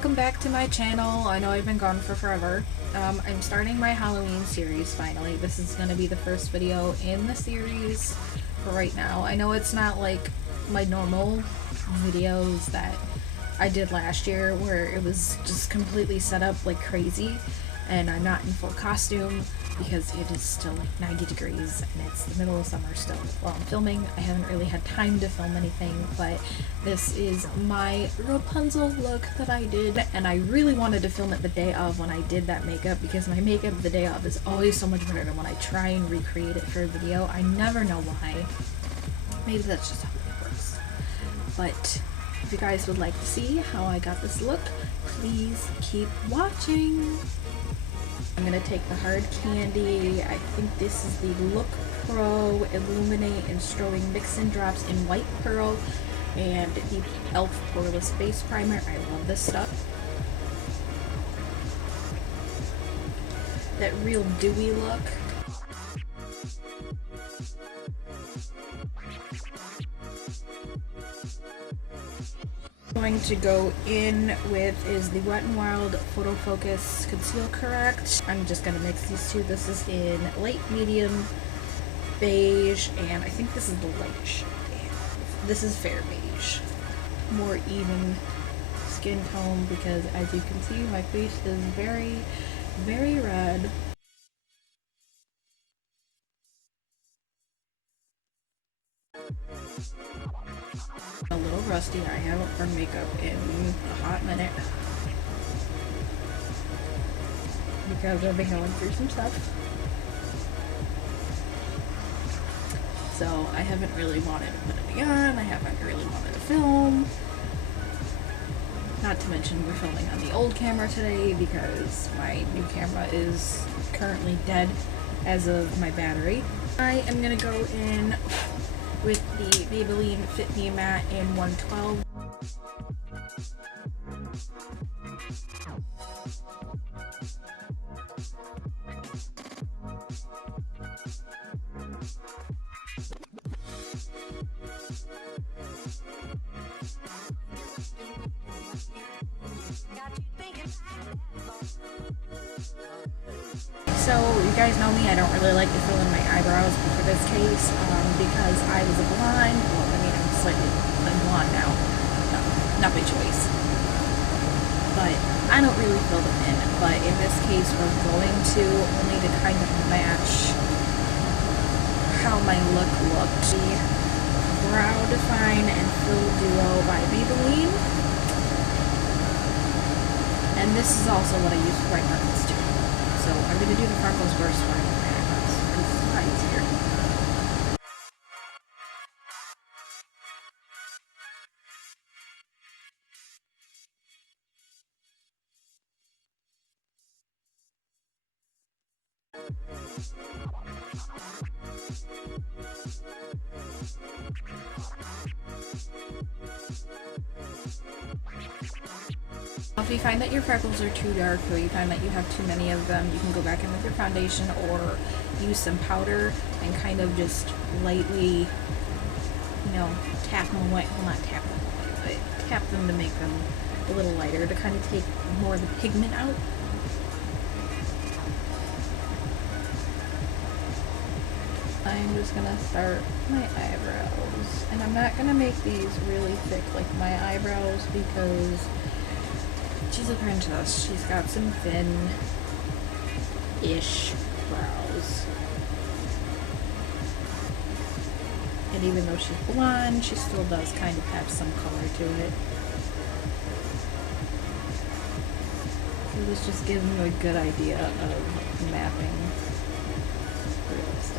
welcome back to my channel. I know I've been gone for forever. I'm starting my Halloween series finally. This is going to be the first video in the series for right now. I know it's not like my normal videos that I did last year where it was just completely set up like crazy and I'm not in full costume because it is still like 90 degrees and it's the middle of summer still while I'm filming. I haven't really had time to film anything, but this is my Rapunzel look that I did, and I really wanted to film it the day of when I did that makeup because my makeup the day of is always so much better than when I try and recreate it for a video. I never know why. Maybe that's just how it works. But if you guys would like to see how I got this look, please keep watching. I'm going to take the hard candy. I think this is the Look Pro Illuminate and Strobing Mix-In Drops in White Pearl and the e.l.f. Poreless Base Primer. I love this stuff. That real dewy look. Going to go in with is the Wet n Wild Photofocus Conceal Correct. I'm just going to mix these two. This is in light, medium, beige, and I think this is the light shade. This is fair beige. More even skin tone because as you can see my face is very, very red. A little rusty. I haven't worn makeup in a hot minute because I've been going through some stuff. So I haven't really wanted to put any on. I haven't really wanted to film. Not to mention we're filming on the old camera today because my new camera is currently dead as of my battery. I am gonna go in with the Maybelline Fit Me Matte in 112. So, you guys know me, I don't really like to fill in my eyebrows for this case because I was a blonde. Well, I mean, I'm blonde now. No, not by choice. But I don't really fill them in. But in this case, we're going to only to kind of match how my look looked. The Brow Define and Fill Duo by Maybelline. And this is also what I use for my freckles too. So I'm going to do the freckles first when I do my eyebrows, because it's a lot easier. If you find that your freckles are too dark or you find that you have too many of them, you can go back in with your foundation or use some powder and kind of just lightly, you know, tap them away. Well, not tap them away, but tap them to make them a little lighter to kind of take more of the pigment out. I'm just gonna start my eyebrows, and I'm not gonna make these really thick like my eyebrows because she's a princess. She's got some thin-ish brows. And even though she's blonde, she still does kind of have some color to it. So this just gives you a good idea of mapping realistic.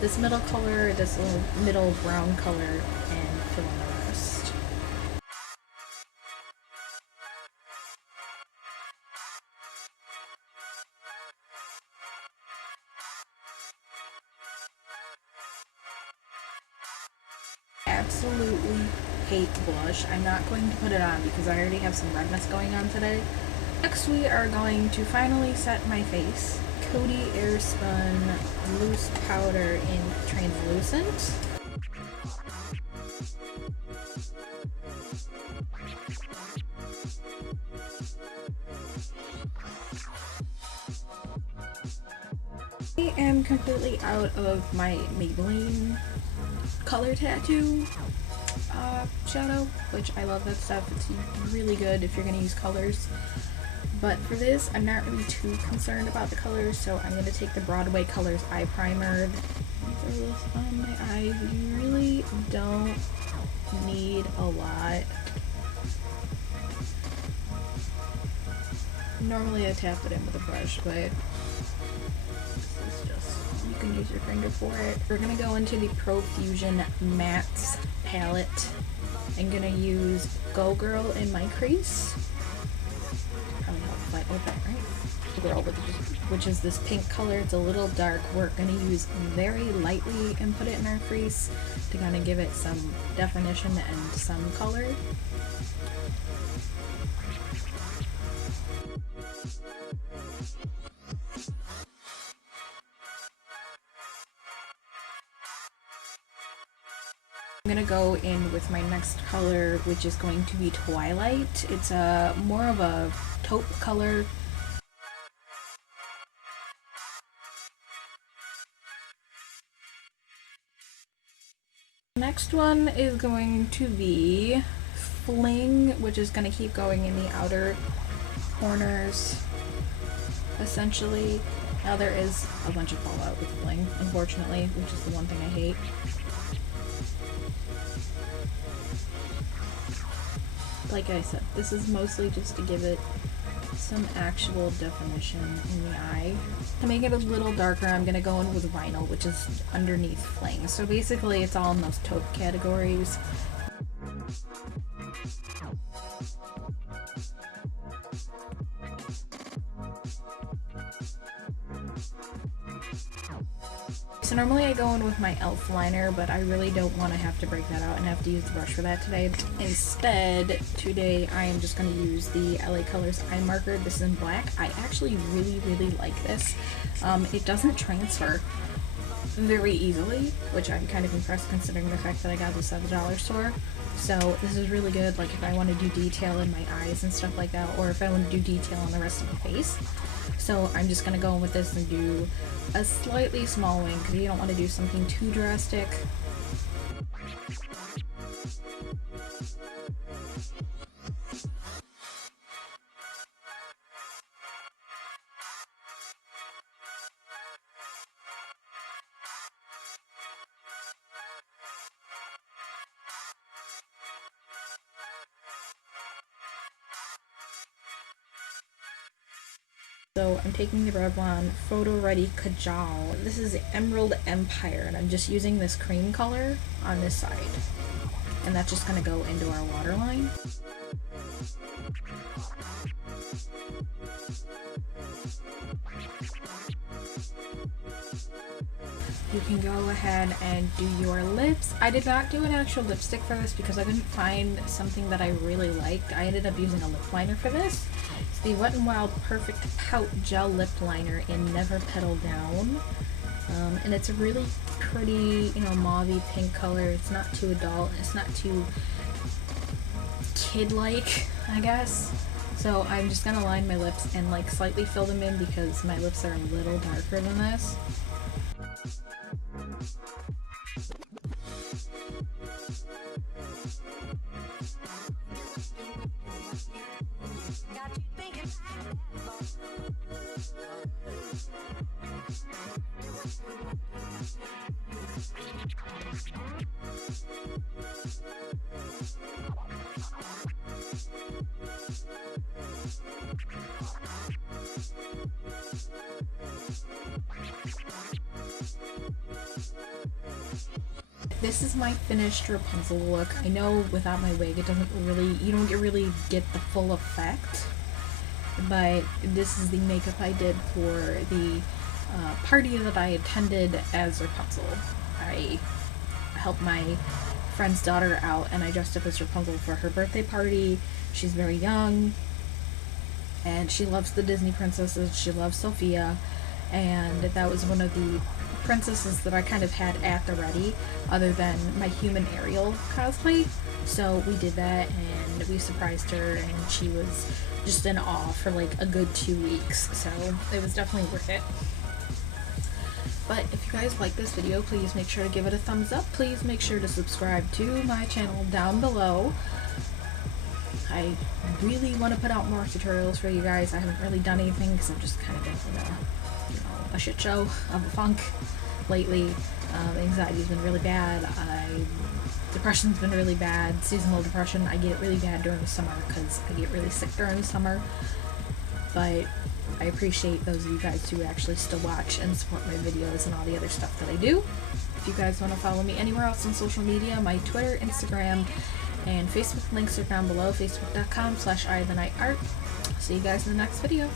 This middle color, this little middle brown color, and fill in the rest. Absolutely hate blush. I'm not going to put it on because I already have some redness going on today. Next we are going to finally set my face Coty Airspun Loose Powder in Translucent. I am completely out of my Maybelline color tattoo shadow, which I love that stuff. It's really good if you're going to use colors. But for this, I'm not really too concerned about the colors, so I'm going to take the Broadway Colors Eye Primer. Throw this on my eyes. You really don't need a lot. Normally I tap it in with a brush, but this is just, you can use your finger for it. We're going to go into the Profusion Mattes palette. I'm going to use Go Girl in my crease. Probably help if I open it, right? Go Girl, which is this pink color. It's a little dark. We're going to use very lightly and put it in our crease to kind of give it some definition and some color. I'm gonna go in with my next color, which is going to be Twilight. It's a more of a taupe color. Next one is going to be Fling, which is going to keep going in the outer corners, essentially. Now there is a bunch of fallout with Fling, unfortunately, which is the one thing I hate. Like I said, this is mostly just to give it some actual definition in the eye. To make it a little darker, I'm going to go in with Vinyl, which is underneath Fling. So basically it's all in those taupe categories. So normally I go in with my e.l.f. liner, but I really don't want to have to break that out and have to use the brush for that today. Instead, today I am just going to use the LA Colors eye marker. This is in black. I actually really like this. It doesn't transfer very easily, which I'm kind of impressed considering the fact that I got this at the dollar store. So this is really good, like if I want to do detail in my eyes and stuff like that, or if I want to do detail on the rest of my face. So I'm just going to go in with this and do a slightly small wing because you don't want to do something too drastic. So I'm taking the Revlon Photoready Kajal. This is Emerald Empire, and I'm just using this cream color on this side. And that's just going to go into our waterline. You can go ahead and do your lips. I did not do an actual lipstick for this because I couldn't find something that I really liked. I ended up using a lip liner for this. It's the Wet n Wild Perfect Pout Gel Lip Liner in Never Petal Down. And it's a really pretty, you know, mauve-y pink color. It's not too adult, it's not too kid-like, I guess. So I'm just gonna line my lips and like slightly fill them in because my lips are a little darker than this. This is my finished Rapunzel look. I know without my wig it doesn't really, you don't really get the full effect, but this is the makeup I did for the party that I attended as Rapunzel. I helped my friend's daughter out and I dressed up as Rapunzel for her birthday party. She's very young and she loves the Disney princesses. She loves Sophia, and that was one of the princesses that I kind of had at the ready, other than my human Ariel cosplay. So we did that, and we surprised her, and she was just in awe for like a good 2 weeks, so it was definitely worth it. But if you guys like this video, please make sure to give it a thumbs up. Please make sure to subscribe to my channel down below. I really want to put out more tutorials for you guys. I haven't really done anything because I've just kind of been in a shit show of a funk lately. Anxiety's been really bad. Depression's been really bad. Seasonal depression, I get it really bad during the summer because I get really sick during the summer. But I appreciate those of you guys who actually still watch and support my videos and all the other stuff that I do. If you guys want to follow me anywhere else on social media, my Twitter, Instagram, and Facebook links are down below, facebook.com/ITheNightArt. See you guys in the next video.